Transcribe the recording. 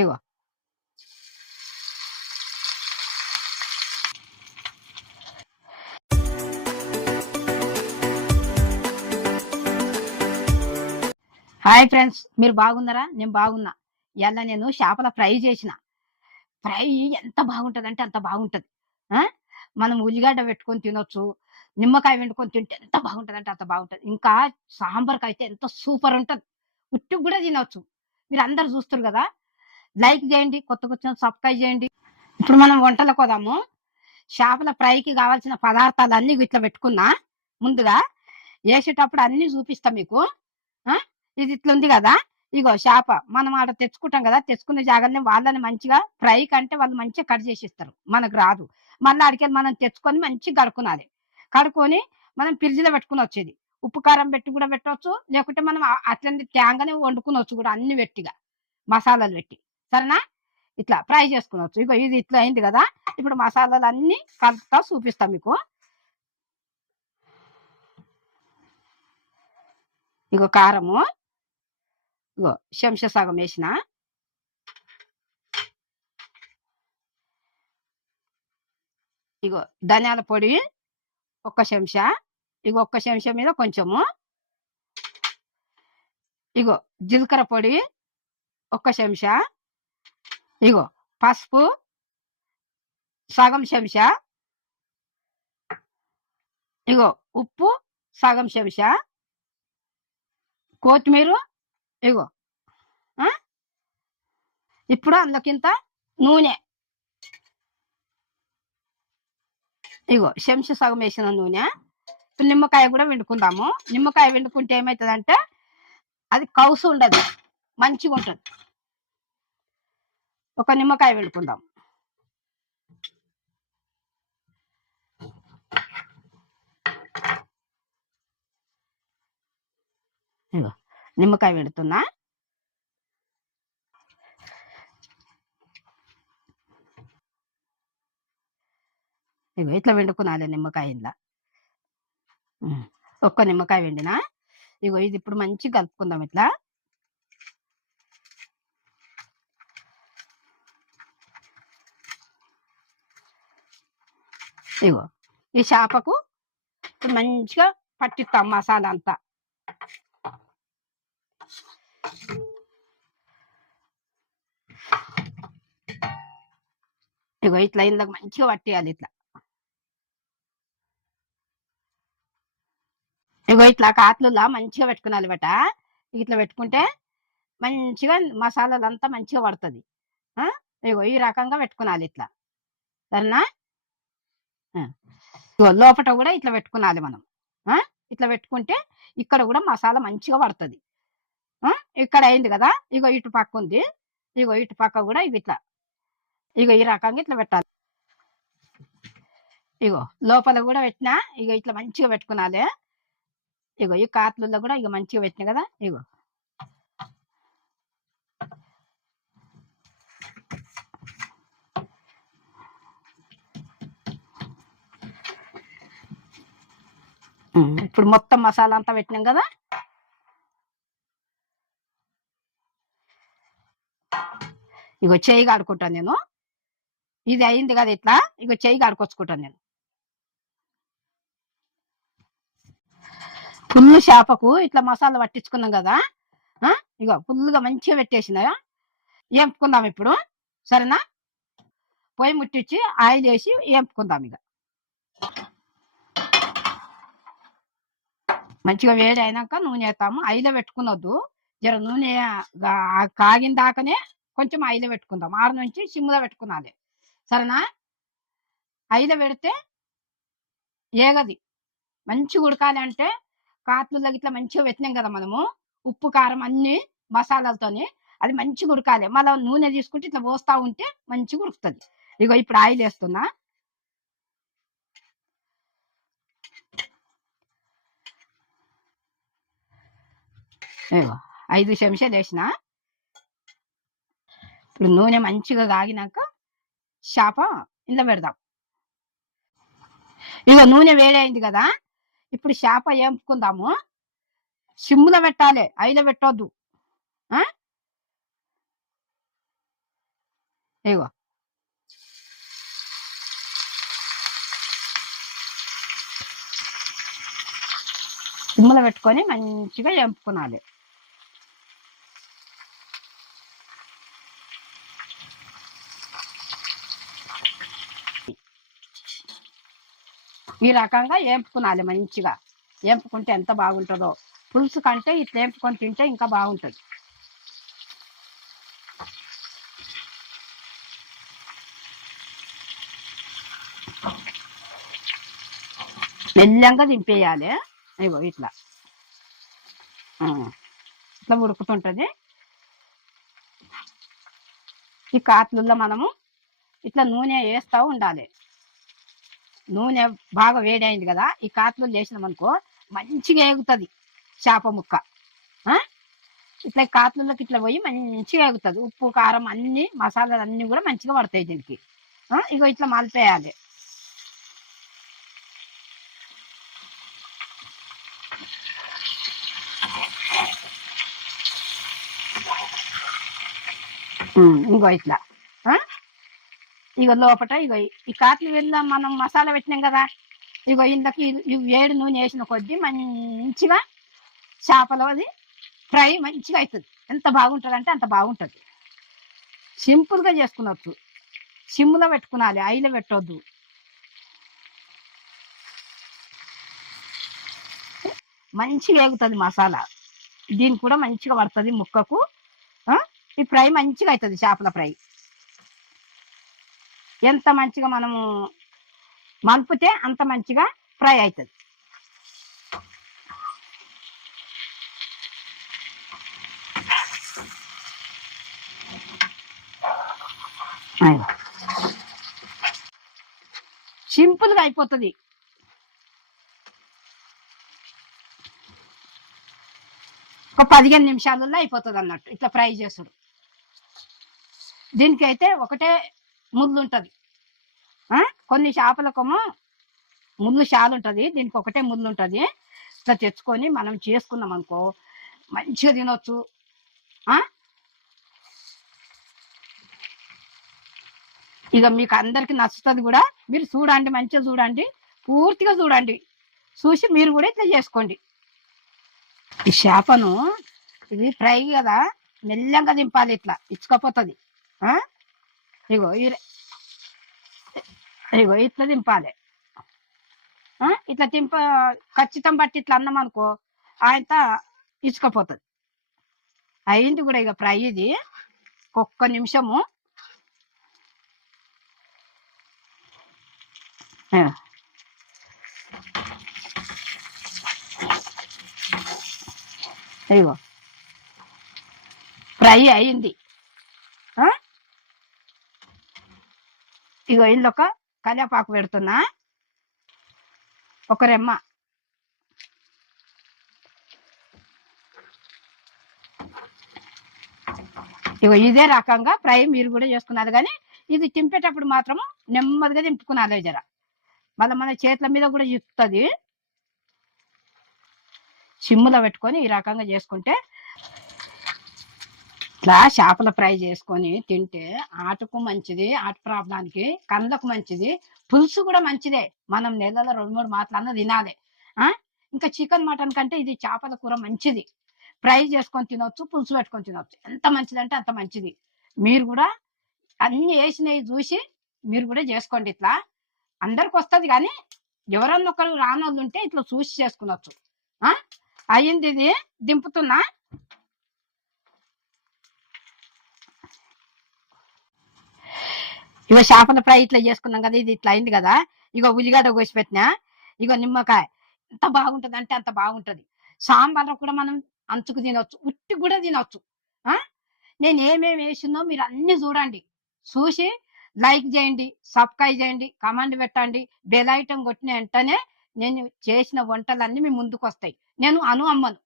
ఇగో hi friends, మీరు బాగున్నారా? నేను బాగున్నా. ఇవాళ నేను చేపల ఫ్రై చేసిన. ఫ్రై ఎంత బాగుంటది అంటే అంత బాగుంటది. ఆ మనం ఉల్లిగడ్డ పెట్టుకొని తినొచ్చు, నిమ్మకాయ వండుకొని తింటే ఎంత బాగుంటది అంటే అంత బాగుంటది. ఇంకా సాంబార్కి అయితే ఎంత సూపర్ ఉంటది. ఉట్టికి కూడా తినొచ్చు. మీరు అందరు చూస్తారు కదా, లైక్ చేయండి, కొత్తగా వచ్చిన సబ్స్క్రైబ్ చేయండి. ఇప్పుడు మనం వంటలకు పోదాము. చేపల ఫ్రైకి కావాల్సిన పదార్థాలన్నీ ఇట్లా పెట్టుకున్నా. ముందుగా వేసేటప్పుడు అన్ని చూపిస్తా మీకు. ఆ ఇది ఇట్లా ఉంది కదా, ఇగో చేప మనం ఆడ తెచ్చుకుంటాం కదా, తెచ్చుకున్న జాగానే వాళ్ళని మంచిగా ఫ్రై కంటే వాళ్ళు మంచిగా కట్ చేసి ఇస్తారు, మనకు రాదు. మళ్ళీ అడికెళ్ళి మనం తెచ్చుకొని మంచిగా కడుక్కునాలి. కడుక్కొని మనం ఫ్రిడ్జ్లో పెట్టుకుని వచ్చేది. ఉప్పు కారం పెట్టి కూడా పెట్టవచ్చు, లేకుంటే మనం అట్లనే తేంగానే వండుకునవచ్చు కూడా, అన్ని పెట్టిగా మసాలాలు పెట్టి. సరేనా? ఇట్లా ఫ్రై చేసుకునవచ్చు. ఇగో ఇది ఇట్లా అయింది కదా, ఇప్పుడు మసాలాలు అన్ని కలుపుతా చూపిస్తా మీకు. ఇగో కారము, ఇగో చెంచా సగం వేసిన. ఇగో ధనియాల పొడి ఒక్క చెంచా, ఇగో ఒక్క చెంచా మీద కొంచెము. ఇగో జీలకర్ర పొడి ఒక్క చెంచా. ఇగో పసుపు సగం చెంచా. ఇగో ఉప్పు సగం చెంచా. కొత్తిమీర ఇగో. ఇప్పుడు అందులోకింత నూనె, ఇగో చెంచా సగం వేసిన నూనె. నిమ్మకాయ కూడా వండుకుందాము. నిమ్మకాయ వండుకుంటే ఏమవుతుందంటే అది కౌసు ఉండదు, మంచిగా ఉంటుంది. ఒక నిమ్మకాయ వండుకుందాం. ఇగో నిమ్మకాయ పెడుతున్నా. ఇగో ఇట్లా వండుకున్నాలి నిమ్మకాయ ఇంట్లో. ఒక్క నిమ్మకాయ వండినా. ఇగో ఇది ఇప్పుడు మంచిగా కలుపుకుందాం ఇట్లా. ఇగో ఈ చేపకు ఇప్పుడు మంచిగా పట్టిస్తాం మసాలా అంతా. ఇగో ఇట్లా ఇందులో మంచిగా పట్టేయాలి ఇట్లా. ఇగో ఇట్లా కాట్లులా మంచిగా పెట్టుకున్నాలి బట. ఇట్లా పెట్టుకుంటే మంచిగా మసాలాలు అంతా మంచిగా పడుతుంది. ఇగో ఈ రకంగా పెట్టుకున్నాలి ఇట్లా. సరేనా? ఇగో లోపట కూడా ఇట్లా పెట్టుకున్నాలి మనం. ఇట్లా పెట్టుకుంటే ఇక్కడ కూడా మసాలా మంచిగా పడుతుంది. ఇక్కడ అయింది కదా, ఇగో ఇటు పక్క ఉంది. ఇగో ఇటు పక్క కూడా ఇవి ఇట్లా. ఇగో ఈ రకంగా ఇట్లా పెట్టాలి. ఇగో లోపల కూడా పెట్టినా. ఇగో ఇట్లా మంచిగా పెట్టుకున్నాలి. ఇగో ఈ కాట్లలో కూడా ఇగో మంచిగా పెట్టినా కదా. ఇగో ఇప్పుడు మొత్తం మసాలా అంతా పెట్టినాం కదా. ఇగో చేయి కాడుకుంటాను నేను. ఇది అయింది కదా ఇట్లా, ఇగో చేయి కాడుకొచ్చుకుంటాను నేను. ఫుల్ చేపకు ఇట్లా మసాలా పట్టించుకున్నాం కదా. ఇగో ఫుల్గా మంచిగా పెట్టేసిన. ఏంపుకుందాం ఇప్పుడు. సరేనా? పొయ్యి ముట్టించి ఆయిల్ వేసి ఏంపుకుందాం. ఇక మంచిగా వేడి అయినాక నూనె వేస్తాము. ఆయిల్ పెట్టుకున్నద్దు, జర నూనె కాగిన దాకానే కొంచెం ఆయిల్ పెట్టుకుందాం. 6 నుంచి సిమ్లో పెట్టుకున్నది. సరేనా? ఆయిల్ పెడితే ఏగది మంచిగా ఉడకాలి అంటే కాట్లలో ఇట్లా మంచిగా పెట్టినాం కదా మనము, ఉప్పు కారం అన్ని మసాలాలతోని. అది మంచిగా ఉడకాలి. మళ్ళీ నూనె తీసుకుంటే ఇట్లా పోస్తా ఉంటే మంచిగా ఉడుకుతుంది. ఇగో ఇప్పుడు ఆయిల్ వేస్తున్నా. ఇగో 5 చెంచాలు వేసిన. ఇప్పుడు నూనె మంచిగా కాగినాక చేప ఇంట్లో పెడదాం. ఇగో నూనె వేడైంది కదా, ఇప్పుడు చేప ఏంపుకుందాము. సిమ్లో పెట్టాలి, ఆయిల్ పెట్టొద్దు. ఇగో సిమ్ములో పెట్టుకొని మంచిగా ఎంపుకునాలి. ఈ రకంగా ఏంపుకునాలి మంచిగా. ఏంపుకుంటే ఎంత బాగుంటుందో. పులుసు కంటే ఇట్లా ఏంపుకొని తింటే ఇంకా బాగుంటుంది. మెల్లంగా దింపేయాలి. ఇగో ఇట్లా ఇట్లా ఉడుకుతుంటుంది. ఈ కాట్లలో మనము ఇట్లా నూనె వేస్తూ ఉండాలి. నూనె బాగా వేడైంది కదా, ఈ కాట్లు వేసినామనుకో మంచిగా ఏగుతుంది చేప ముక్క. ఇట్లా కాట్లలోకి ఇట్లా పోయి మంచిగా ఏగుతుంది. ఉప్పు కారం అన్ని మసాలాలు అన్నీ కూడా మంచిగా పడతాయి దీనికి. ఇగో ఇట్లా మలిపేయాలి. ఇంకో ఇట్లా ఇగో లోపట ఇగో ఈ కాట్లు వెళ్ళ మనం మసాలా పెట్టినాం కదా, ఇగో ఇందులోకి వేడి నూనె వేసిన కొద్దీ మంచిగా చేపలు అది ఫ్రై మంచిగా అవుతుంది. ఎంత బాగుంటుంది అంటే అంత బాగుంటుంది. సింపుల్గా చేసుకున్నట్టు. సిమ్లో పెట్టుకునాలి, ఆయిల్ పెట్టొద్దు. మంచిగా వేగుతుంది మసాలా. దీనికి కూడా మంచిగా పడుతుంది ముక్కకు. ఈ ఫ్రై మంచిగా అవుతుంది. చేపల ఫ్రై ఎంత మంచిగా మనము మలుపుతే అంత మంచిగా ఫ్రై అవుతుంది. సింపుల్గా అయిపోతుంది. ఒక 15 నిమిషాలలో అయిపోతుంది అన్నట్టు ఇట్లా ఫ్రై చేసుడు. దీనికి అయితే ఒకటే ముళ్ళు ఉంటుంది. కొన్ని చేపలకేమో ముళ్ళు చాలు ఉంటుంది, దీనికి ఒకటే ముళ్ళు ఉంటుంది. ఇట్లా తెచ్చుకొని మనం చేసుకున్నాం అనుకో మంచిగా తినొచ్చు. ఇక మీకు అందరికి నచ్చుతుంది కూడా. మీరు చూడండి, మంచిగా చూడండి, పూర్తిగా చూడండి. చూసి మీరు కూడా ఇట్లా చేసుకోండి. ఈ చేపను ఇది ఫ్రై కదా, మెల్లంగా దింపాలి. ఇట్లా ఇచ్చుకపోతుంది. ఇగో ఇగో ఇట్లా దింపాలి. ఇట్లా ఖచ్చితం బట్టి ఇట్లా అన్నం అనుకో ఆయన ఇచ్చుకపోతుంది. అయింది కూడా ఇక ఫ్రై. ఇది ఒక్క నిమిషము. ఇగో ఫ్రై అయింది. ఇగో ఇందులో కరివేపాకు పెడుతున్నా, ఒక రెమ్మ. ఇగో ఇదే రకంగా ఫ్రై మీరు కూడా చేసుకున్నారు. కానీ ఇది తింపేటప్పుడు మాత్రము నెమ్మదిగా దింపుకున్నాలి జర. మళ్ళీ మన చేతుల మీద కూడా చిక్కుతుంది. సిమ్ములో పెట్టుకొని ఈ రకంగా చేసుకుంటే ఇట్లా చేపల ఫ్రై చేసుకొని తింటే ఆటకు మంచిది, ఆట ప్రాబ్లానికి, కళ్ళకు మంచిది, పులుసు కూడా మంచిదే. మనం నెలలో 2-3 మాటలన్నా తినాలి. ఇంకా చికెన్ మటన్ కంటే ఇది చేపల కూర మంచిది. ఫ్రై చేసుకొని తినొచ్చు, పులుసు పెట్టుకొని తినొచ్చు. ఎంత మంచిదంటే అంత మంచిది. మీరు కూడా అన్ని వేసినవి చూసి మీరు కూడా చేసుకోండి. ఇట్లా అందరికి వస్తుంది, కానీ ఎవరన్నా ఒకరు రానోళ్ళు ఉంటే ఇట్లా చూసి చేసుకునొచ్చు. అయ్యింది. ఇది దింపుతున్నా. ఇగో చేపల ఫ్రై ఇట్లా చేసుకున్నాం కదా, ఇది ఇట్లా అయింది కదా. ఇగో ఉల్లిగడ్డ కోసి పెట్టినా, ఇగో నిమ్మకాయ. ఎంత బాగుంటుంది అంటే అంత బాగుంటుంది. సాంబార్లో కూడా మనం అంచుకు తినొచ్చు, ఉట్టి కూడా తినొచ్చు. నేను ఏమేమి వేసిందో మీరు అన్ని చూడండి. చూసి లైక్ చేయండి, సబ్స్క్రైబ్ చేయండి, కమెంట్ పెట్టండి. బెల్ ఐటమ్ కొట్టిన వెంటనే నేను చేసిన వంటలన్నీ మీ ముందుకు వస్తాయి. నేను అమ్మను.